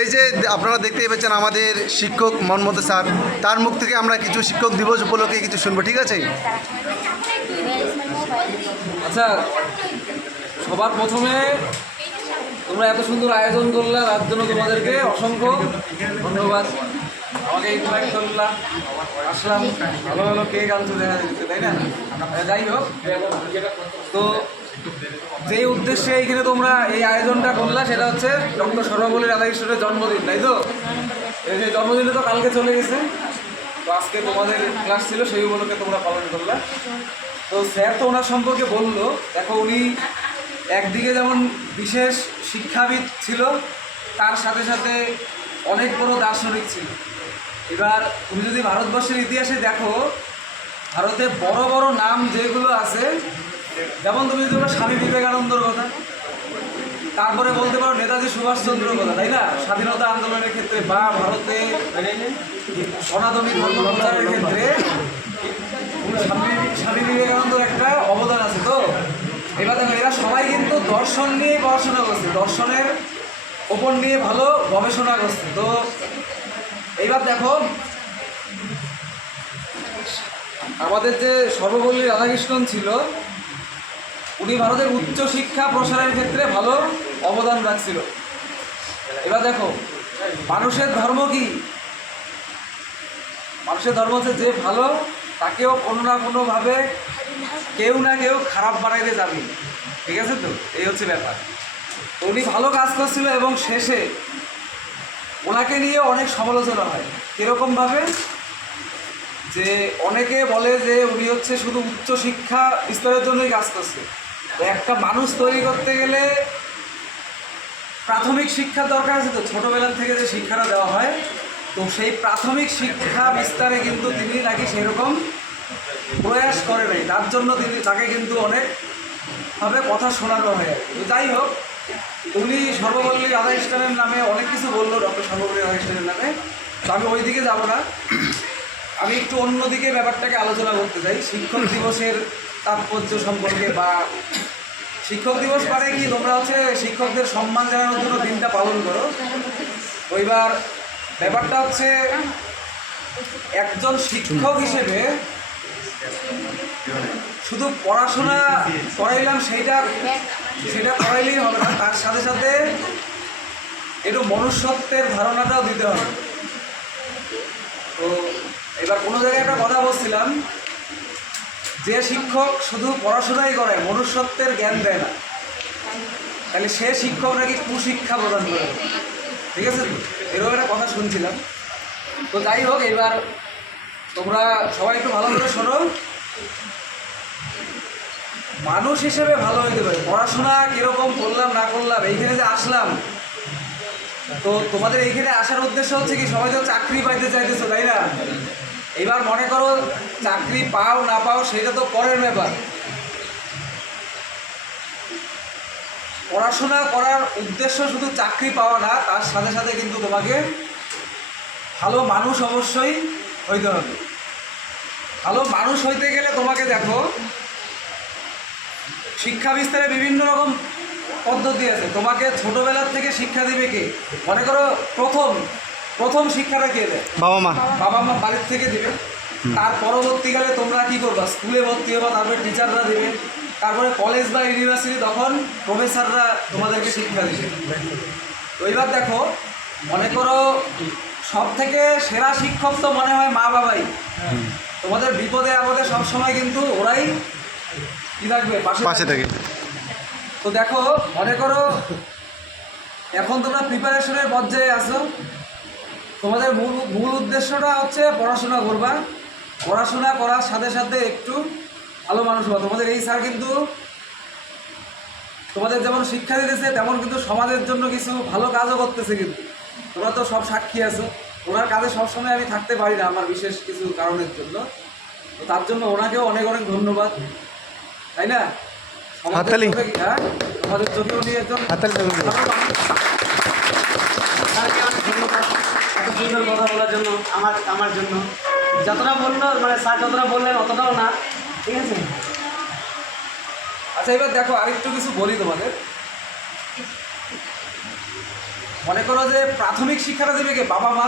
এই যে আপনারা দেখতেই পাচ্ছেন আমাদের শিক্ষক মনমতো স্যার, তার মুখ থেকে আমরা কিছু শিক্ষক দিবস উপলক্ষে কিছু শুনব, ঠিক আছে? আচ্ছা সবার প্রথমে তোমরা এত সুন্দর আয়োজন করলা, তার জন্য তোমাদেরকে অসংখ্য ধন্যবাদ। আমাকে ইনভাইট করলাম আসলাম, ভালো ভালো কেক আনতে দেখা যাচ্ছে, তাই না? যাই হোক, তো যে উদ্দেশ্যে এইখানে তোমরা এই আয়োজনটা করলা, সেটা হচ্ছে ডক্টর সর্বপল্লী রাধাকৃষ্ণের জন্মদিন, তাই তো? এই যে জন্মদিনে তো কালকে চলে গেছে। তো আজকে তোমাদের ক্লাস ছিল, সেই উপলক্ষে তোমরা পালন করলা। তো স্যার তো ওনার সম্পর্কে বলল, দেখো উনি একদিকে যেমন বিশেষ শিক্ষাবিদ ছিল, তার সাথে সাথে অনেক বড় দার্শনিক ছিল। এবার তুমি যদি ভারতবর্ষের ইতিহাসে দেখো, ভারতে বড় বড় নাম যেগুলো আছে যেমন তুমি যদি স্বামী বিবেকানন্দর কথা, তারপরে বলতে পারো নেতাজি সুভাষচন্দ্রের কথা, তাই না? স্বাধীনতা আন্দোলনের ক্ষেত্রে বা ভারতে সনাতনী ধর্ম প্রচারের ক্ষেত্রে স্বামী বিবেকানন্দর একটা অবদান আছে তো? এবার দেখো, এরা সবাই কিন্তু দর্শন নিয়ে পড়াশোনা করছে, দর্শনের ওপর নিয়ে ভালো গবেষণা করছে। তো এইবার দেখো, আমাদের যে সর্বপল্লী রাধাকৃষ্ণন ছিল উনি ভারতের উচ্চ শিক্ষা প্রসারের ক্ষেত্রে ভালো অবদান রাখছিল। এবার দেখো, মানুষের ধর্ম কি? মানুষের ধর্ম হচ্ছে যে ভালো, তাকেও কোনো না কোনোভাবে কেউ না কেউ খারাপ বানাইতে যাবে। ঠিক আছে তো? এই হচ্ছে ব্যাপার। উনি ভালো কাজ করছিল এবং শেষে ওনাকে নিয়ে অনেক সমালোচনা হয়। কীরকমভাবে? যে অনেকে বলে যে উনি হচ্ছে শুধু উচ্চ শিক্ষা বিস্তারের জন্যই কাজ করছে। একটা মানুষ তৈরি করতে গেলে প্রাথমিক শিক্ষার দরকার আছে তো। ছোটোবেলার থেকে যে শিক্ষাটা দেওয়া হয়, তো সেই প্রাথমিক শিক্ষা বিস্তারে কিন্তু তিনি নাকি সেরকম প্রয়াস করে নাই। তার জন্য তিনি তাকে কিন্তু অনেকভাবে কথা শোনানো হয়। যাই হোক, উনি সর্বপল্লী রাধাকৃষ্ণনের নামে অনেক কিছু বলল, ডক্টর সর্বপল্লী রাধাকৃষ্ণনের নামে। তো আমি ওই দিকে যাব না। আমি একটু অন্যদিকে ব্যাপারটাকে আলোচনা করতে চাই। শিক্ষক দিবসের তাৎপর্য সম্পর্কে বা শিক্ষক দিবস মানে কি? তোমরা হচ্ছে শিক্ষকদের সম্মান জানানোর জন্য দিনটা পালন করো। ওইবার ব্যাপারটা হচ্ছে একজন শিক্ষক হিসেবে শুধু পড়াশোনা করাইলাম সেইটা, সেটা করাইলেই হবে না, তার সাথে সাথে একটু মনুষ্যত্বের ধারণাটাও দিতে হবে। তো এবার কোনো জায়গায় একটা কথা বলছিলাম যে শিক্ষক শুধু পড়াশোনাই করে, মনুষ্যত্বের জ্ঞান দেয় না। তাহলে সে শিক্ষক নাকি কুশিক্ষা প্রদান করে। ঠিক আছে? এরকম একটা কথা শুনছিলাম। তো যাই হোক, এবার তোমরা সবাই একটু ভালো করে শোনো। মানুষ হিসেবে ভালো হইতে পারে। পড়াশোনা কীরকম করলাম, না করলাম, এইখানে যে আসলাম, তো তোমাদের এইখানে আসার উদ্দেশ্য হচ্ছে কি, সবাই তো চাকরি পাইতে চাইতেছো, তাই না? এবার মনে করো চাকরি পাও না পাও, সেটা তো পরের ব্যাপার। পড়াশোনা করার উদ্দেশ্য শুধু চাকরি পাওয়া না, তার সাথে সাথে কিন্তু তোমাকে ভালো মানুষ অবশ্যই হইতে হবে। ভালো মানুষ হইতে গেলে তোমাকে দেখো, শিক্ষা বিস্তারে বিভিন্ন রকম পদ্ধতি আছে। তোমাকে ছোটবেলার থেকে শিক্ষা দিবে কে? মনে করো প্রথম প্রথম শিক্ষাটা কে দেয়? বাবা মা। বাবা মা বাড়ির থেকে দেবে। তার পরবর্তীকালে তোমরা কি করবা? স্কুলে ভর্তি হবা তারপরে টিচাররা দিবে। তারপরে কলেজ বা ইউনিভার্সিটি তখন প্রফেসররা তোমাদেরকে শিক্ষা দিবে। তো এবার দেখো মনে করো সব থেকে সেরা শিক্ষক তো মনে হয় মা বাবাই। তোমাদের বিপদে আপদে সবসময় কিন্তু ওরাই কি থাকবে? পাশে পাশে থেকে। তো দেখো মনে করো এখন তোমরা প্রিপারেশনের পর্যায়ে আছো। তোমাদের মূল মূল উদ্দেশ্যটা হচ্ছে পড়াশোনা করবা। পড়াশোনা করার সাথে সাথে একটু ভালো মানুষ হবা তোমাদের এই স্যার কিন্তু তোমাদের যেমন শিক্ষা দিতেছে তেমন কিন্তু সমাজের জন্য কিছু ভালো কাজও করতেছে কিন্তু। তোমরা তো সব সাক্ষী আছো। ওনার কাজে সবসময় আমি থাকতে পারি না আমার বিশেষ কিছু কারণের জন্য। তো তার জন্য ওনাকেও অনেক অনেক ধন্যবাদ। তাই না? সমাজের হাততালি। চোখে- হ্যাঁ? উনি একজন হাততালি দেবেন। ভালো মানুষ। স্যারকে অনেক ধন্যবাদ এত সুন্দর কথা বলার জন্য আমার আমার জন্য। যতটা বলল মানে স্যার যতটা বললেন অতটাও না। ঠিক আছে? আচ্ছা এবার দেখো আরেকটু কিছু বলি তোমাদের। মনে করো যে প্রাথমিক শিক্ষাটা দেবে কে? বাবা মা।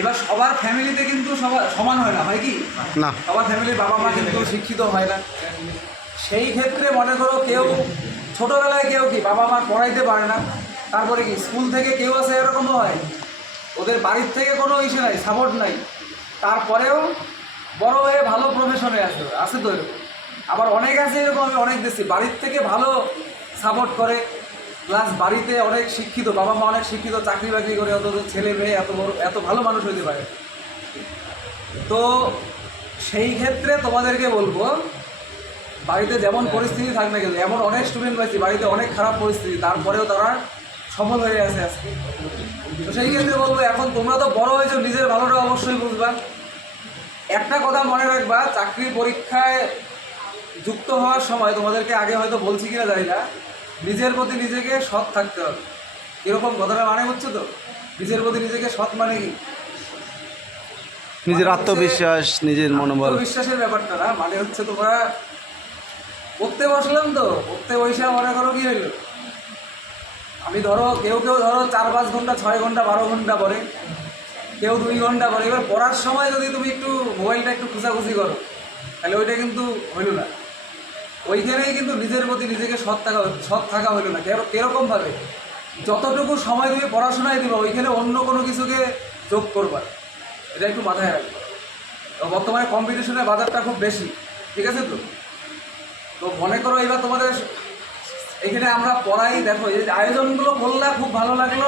এবার সবার ফ্যামিলিতে কিন্তু সবার সমান হয় না হয় কি? না। সবার ফ্যামিলির বাবা মা কিন্তু শিক্ষিত হয় না। সেই ক্ষেত্রে মনে করো কেউ ছোটোবেলায় কেউ কি বাবা মা পড়াইতে পারে না। তারপরে কি স্কুল থেকে কেউ আছে এরকমও হয়? ওদের বাড়ির থেকে কোনো ইসে নাই সাপোর্ট নাই। তারপরেও বড় হয়ে ভালো প্রফেশনে আছে আছে তো এরকম। আবার অনেক আছে এরকম, আমি অনেক দেখছি। বাড়ির থেকে ভালো সাপোর্ট করে প্লাস বাড়িতে অনেক শিক্ষিত, বাবা মা অনেক শিক্ষিত, চাকরি বাকরি করে অত ছেলে মেয়ে এত বড়, এত ভালো মানুষ হইতে পারে। তো সেই ক্ষেত্রে তোমাদেরকে বলব, বাড়িতে যেমন পরিস্থিতি থাক না এমন অনেক স্টুডেন্ট পাইছি, বাড়িতে অনেক খারাপ পরিস্থিতি, তারপরেও তারা সফল হয়ে আছে আজকে তো সেই ক্ষেত্রে বলব এখন তোমরা তো বড় হয়েছো নিজের ভালোটা অবশ্যই বুঝবা। একটা কথা মনে রাখবা চাকরির পরীক্ষায় যুক্ত হওয়ার সময় তোমাদেরকে আগে হয়তো বলছি কিনা জানি না নিজের প্রতি নিজেকে সৎ থাকতে হবে। এরকম কথাটা মানে হচ্ছে তো? নিজের প্রতি নিজেকে সৎ মানে কি? নিজের আত্মবিশ্বাস নিজের মনোবল। বিশ্বাসের ব্যাপারটা না মানে হচ্ছে তোমরা পড়তে বসলাম তো পড়তে বসে মনে করো কি হইল আমি ধরো, কেউ কেউ ধরো চার পাঁচ ঘণ্টা, ছয় ঘণ্টা, বারো ঘণ্টা পরে কেউ দুই ঘণ্টা পরে এবার পড়ার সময় যদি তুমি একটু মোবাইলটা একটু খুঁজাখুঁজি করো, তাহলে ওইটা কিন্তু হইল না। ওইখানেই কিন্তু নিজের প্রতি নিজেকে সৎ থাকা সৎ থাকা হইল না। কেরো- কিরকমভাবে? যতটুকু সময় তুমি পড়াশোনায় দিবা, ওইখানে অন্য কোনো কিছুকে যোগ করবা। এটা একটু মাথায় রাখবে। তো বর্তমানে কম্পিটিশনের বাজারটা খুব বেশি। ঠিক আছে তো? তো মনে করো এবার তোমাদের এখানে আমরা পড়াই, দেখো, এই যে আয়োজনগুলো করলে খুব ভালো লাগল।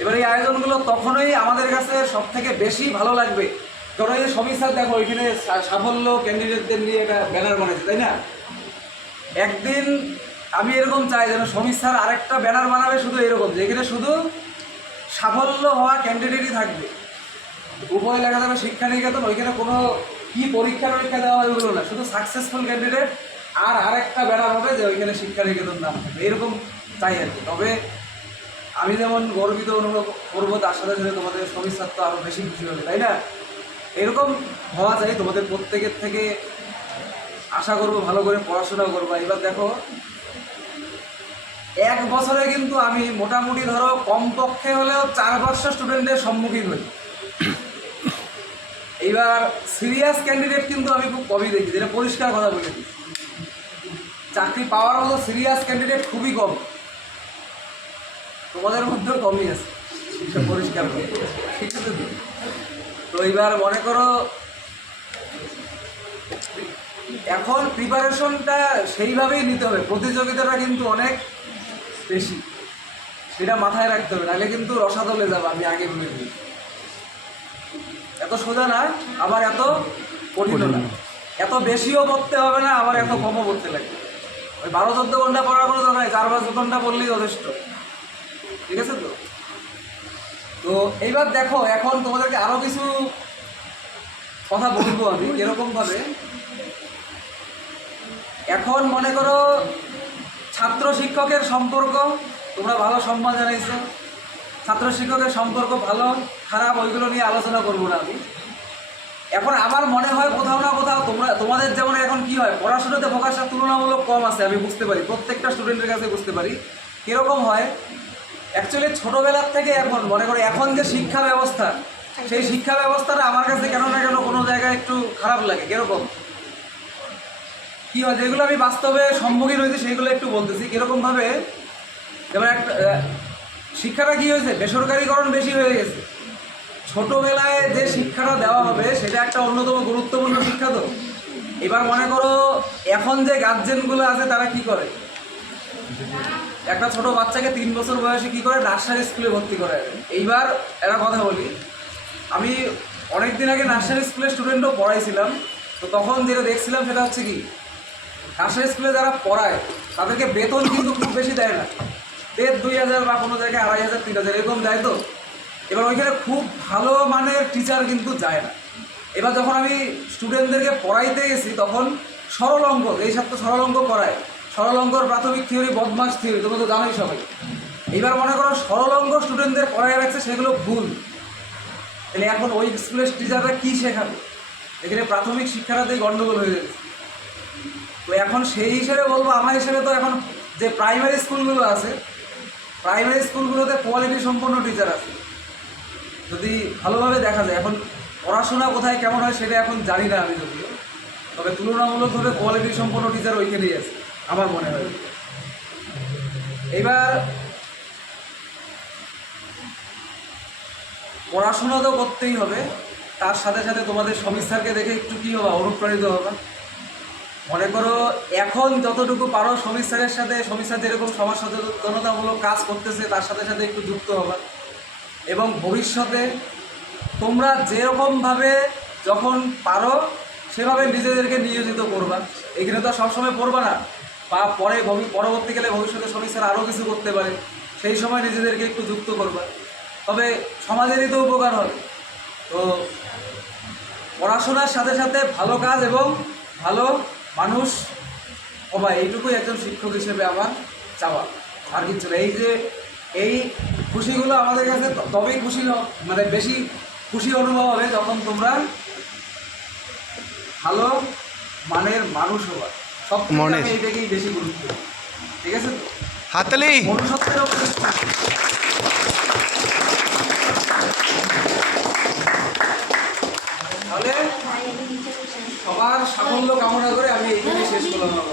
এবার এই আয়োজনগুলো তখনই আমাদের কাছে সব থেকে বেশি ভালো লাগবে। ধরো এই যে সমীর স্যার, দেখো, এখানে সাফল্য ক্যান্ডিডেটদের নিয়ে একটা ব্যানার বানাইছে, তাই না? একদিন আমি এরকম চাই যেন সমীর স্যার আরেকটা ব্যানার বানাবে শুধু এরকম যেখানে শুধু সাফল্য হওয়া ক্যান্ডিডেটই থাকবে। উপরে লেখা যাবে শিক্ষা নিকেতন ওইখানে কোনো কি পরীক্ষা টরীক্ষা দেওয়া হয় ওগুলো না, শুধু সাকসেসফুল ক্যান্ডিডেট আর আরেকটা বেড়া হবে যে ওইখানে শিক্ষা নিকেতন নাম থাকবে এরকম চাই আর কি। তবে আমি যেমন গর্বিত অনুভব করব, তার সাথে সাথে তোমাদের সমস্যার তো আরও বেশি খুশি হবে, তাই না? এরকম হওয়া চাই তোমাদের প্রত্যেকের থেকে। আশা করব ভালো করে পড়াশোনা করব। এবার দেখো, এক বছরে কিন্তু আমি মোটামুটি ধরো কমপক্ষে হলেও চার পাঁচশো স্টুডেন্টের সম্মুখীন হই। এইবার সিরিয়াস ক্যান্ডিডেট কিন্তু আমি খুব কমই দেখি, যেটা পরিষ্কার কথা বলে দিই চাকরি পাওয়ার মতো সিরিয়াস ক্যান্ডিডেট খুবই কম। তোমাদের মধ্যেও কমই আছে। পরিষ্কার ঠিক আছে তো? তো এইবার মনে করো এখন প্রিপারেশনটা সেইভাবেই নিতে হবে। প্রতিযোগিতাটা কিন্তু অনেক বেশি। সেটা মাথায় রাখতে হবে। নাহলে কিন্তু রসাতলে যাবে আমি আগে বলে দিই এত সোজা না আবার এত কঠিনও না। এত বেশিও পড়তে হবে না আবার এত কমও পড়তে লাগবে ওই বারো চোদ্দ ঘণ্টা পড়ার কোনো দরকার চার পাঁচ ঘণ্টা পড়লেই যথেষ্ট। ঠিক আছে তো? তো এইবার দেখো, এখন তোমাদেরকে আরও কিছু কথা বলব আমি এরকমভাবে এখন মনে করো ছাত্র শিক্ষকের সম্পর্ক তোমরা ভালো সম্মান জানাইছো। ছাত্র শিক্ষকের সম্পর্ক ভালো, খারাপ, ওইগুলো নিয়ে আলোচনা করব না আমি। এখন আমার মনে হয় কোথাও না কোথাও তোমরা তোমাদের যেমন এখন কি হয়, পড়াশোনাতে ফোকাসটা তুলনামূলক কম আছে, আমি বুঝতে পারি। প্রত্যেকটা স্টুডেন্টের কাছে বুঝতে পারি। কীরকম হয় অ্যাকচুয়ালি ছোটোবেলার থেকে এখন, মনে করো এখন যে শিক্ষা ব্যবস্থা, সেই শিক্ষা ব্যবস্থাটা আমার কাছে কেন না কেন কোনো জায়গায় একটু খারাপ লাগে। কীরকম? কি হয়, যেগুলো আমি বাস্তবে সম্মুখীন হয়েছি সেইগুলো একটু বলতেছি। কীরকমভাবে, যেমন একটা শিক্ষাটা কী হয়েছে? বেসরকারিকরণ বেশি হয়ে গেছে। ছোটোবেলায় যে শিক্ষাটা দেওয়া হবে, সেটা একটা অন্যতম গুরুত্বপূর্ণ শিক্ষা তো। এবার মনে করো, এখন যে গার্জেনগুলো আছে, তারা কি করে? একটা ছোট বাচ্চাকে তিন বছর বয়সে কি করে? নার্সারি স্কুলে ভর্তি করে এইবার একটা কথা বলি, আমি অনেক দিন আগে নার্সারি স্কুলের স্টুডেন্টও পড়াইছিলাম, তো তখন যেটা দেখছিলাম সেটা হচ্ছে কি, নার্সারি স্কুলে যারা পড়ায়, তাদেরকে বেতন কিন্তু খুব বেশি দেয় না। দেড়, দুই হাজার বা কোনো জায়গায় আড়াই হাজার, তিন হাজার, এরকম দেয় তো। এবার ওইখানে খুব ভালো মানের টিচার কিন্তু যায় না। এবার যখন আমি স্টুডেন্টদেরকে পড়াইতে গেছি, তখন সরল অঙ্ক এই সাথে সরল অঙ্ক পড়ায়। সরল অঙ্কর প্রাথমিক থিওরি বদমাস থিওরি তোমরা তো জানোই সবাই এইবার মনে করো সরল অঙ্ক স্টুডেন্টদের পড়ায় রাখছে, সেগুলো ভুল। তাহলে এখন ওই স্কুলের টিচাররা কী শেখাবে? এখানে প্রাথমিক শিক্ষাটাতেই গণ্ডগোল হয়ে যাচ্ছে। তো এখন সেই হিসেবে বলব, আমার হিসেবে তো এখন যে প্রাইমারি স্কুলগুলো আছে প্রাইমারি স্কুলগুলোতে কোয়ালিটি সম্পন্ন টিচার আছে। যদি ভালোভাবে দেখা যায়, এখন পড়াশোনা কোথায়, কেমন হয় সেটা এখন জানি না আমি যদিও। তবে তুলনামূলকভাবে কোয়ালিটি সম্পন্ন টিচার ওইখানেই আছে, আমার মনে হয়। এবার পড়াশোনা তো করতেই হবে, তার সাথে সাথে তোমাদের সমস্যাকে দেখে একটু কী হবে, অনুপ্রাণিত হবে। মনে করো, এখন যতটুকু পারো সমস্যারের সাথে সমস্যা যেরকম সমাজ সচেতনতামূলক কাজ করতেছে, তার সাথে সাথে একটু যুক্ত হবা। এবং ভবিষ্যতে তোমরা যেরকমভাবে যখন পারো, সেভাবে নিজেদেরকে নিয়োজিত করবা। এখানে তো সবসময় পড়বা না। বা পরে পরবর্তীকালে ভবিষ্যতে সমস্যার আরও কিছু করতে পারে। সেই সময় নিজেদেরকে একটু যুক্ত করবা। তবে সমাজেরই তো উপকার হবে। তো পড়াশোনার সাথে সাথে ভালো কাজ এবং ভালো মানুষ হবা। এইটুকুই একজন শিক্ষক হিসেবে আমার চাওয়া। আর কিছু না। এই যে এই খুশিগুলো আমাদের কাছে তবেই খুশি মানে বেশি খুশি অনুভব হবে যখন তোমরা ভালো মানের মানুষ হবা। সব। আমি এইটাকেই বেশি গুরুত্ব ঠিক আছে তো? হাততালি! মনুষ্যত্বের তাহলে সবার সাফল্য কামনা করে আমি এইখানে শেষ করলাম।